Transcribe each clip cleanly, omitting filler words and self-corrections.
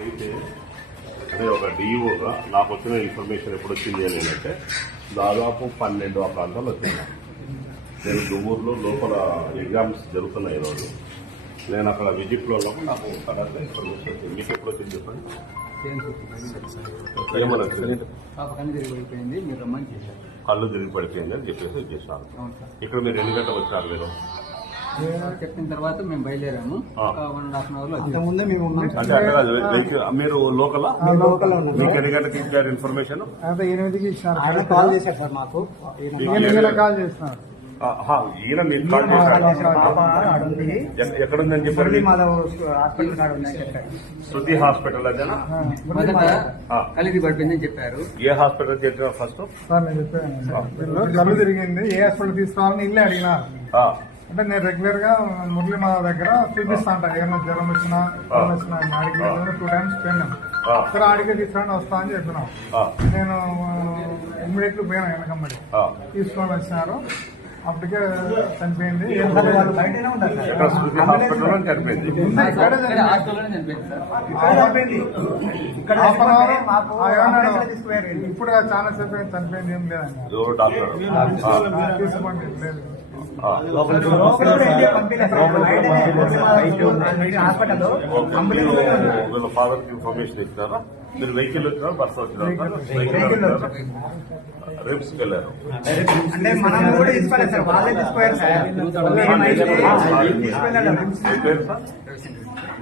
అయితే అదే ఒక డిఈఓగా నాకు వచ్చిన ఇన్ఫర్మేషన్ ఎప్పుడు వచ్చింది అని అంటే దాదాపు 12 ఆ ప్రాంతాలు వచ్చింది. నేను దువ్వూరులో లోపల ఎగ్జామ్స్ జరుగుతున్నాయి ఈరోజు. నేను అక్కడ విజిట్లో నాకు సడన్గా ఇన్ఫర్మేషన్ వచ్చింది. మీకు ఎప్పుడు వచ్చింది చెప్పండి. కళ్ళు తిరిగి పడిపోయింది అని చెప్పేసి చేశాను. ఇక్కడ మీరు ఎన్ని గంటలు వచ్చారు? మీరు చెప్పిన తర్వాత మేము బయలుదేరాము. 1.5 అవర్లో అంటే మీరు లోకల్ మీకు ఎన్ని గంటలకు ఇచ్చారు ఇన్ఫర్మేషన్? 8కి ఇచ్చినారు. కాల్ చేశారు సార్ మాకు. కాల్ చేస్తున్నారు. ఈయన మీకు కాల్ చేశారు. ఎక్కడుందని చెప్పారు? శృతి హాస్పిటల్ అదేనా? కలిగి పడిపోయిందని చెప్పారు. ఏ హాస్పిటల్ చెప్పారు ఫస్ట్? సార్ నేను చెప్పాను కళ్ళు తిరిగింది, ఏ హాస్పిటల్ తీసుకోవాలని ఇల్లే అడిగినారు. అంటే నేను రెగ్యులర్ గా మురళీమాధ దగ్గర చూపిస్తా ఉంటా. ఏమైనా జ్వరం వచ్చినా ఆడికి 2 times పోయినాను. సరే ఆడికే తీసుకుని వస్తా అని చెప్పినాం. నేను ఇమ్మీడియట్లీ పోయాను వెనకమ్మడి. తీసుకొని వచ్చినారు. అప్పటికే చనిపోయింది. ఇప్పుడు చాలా సేపు చనిపోయింది, ఏం లేదన్నారు. తీసుకోండి లేదు. ఫాదర్ కి ఇన్ఫర్మేషన్ ఇస్తారా? మీరు వెహికల్ వచ్చినారు, బస్ వచ్చినారు, రిమ్స్కి వెళ్ళారు.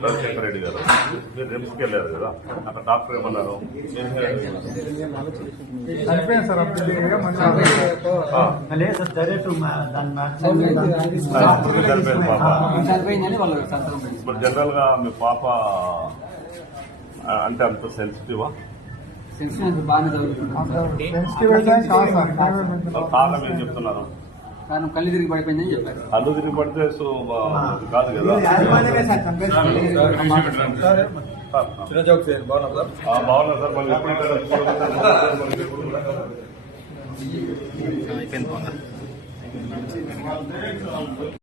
రవిశంకర్ రెడ్డి గారు మీరు రిమ్స్కి వెళ్ళారు కదా, అక్కడ డాక్టర్ ఏమన్నారు? చనిపోయింది సార్. ఇప్పుడు జనరల్ గా మీ పాప అంటే అంత సెన్సిటివా? కారణం ఏం చెప్తున్నారు? కారణం కళ్ళు తిరిగి పడిపోయిందని చెప్పారు. కళ్ళు తిరిగి పడితే కాదు కదా. బాగున్నా సార్. మళ్ళీ ఎప్పుడు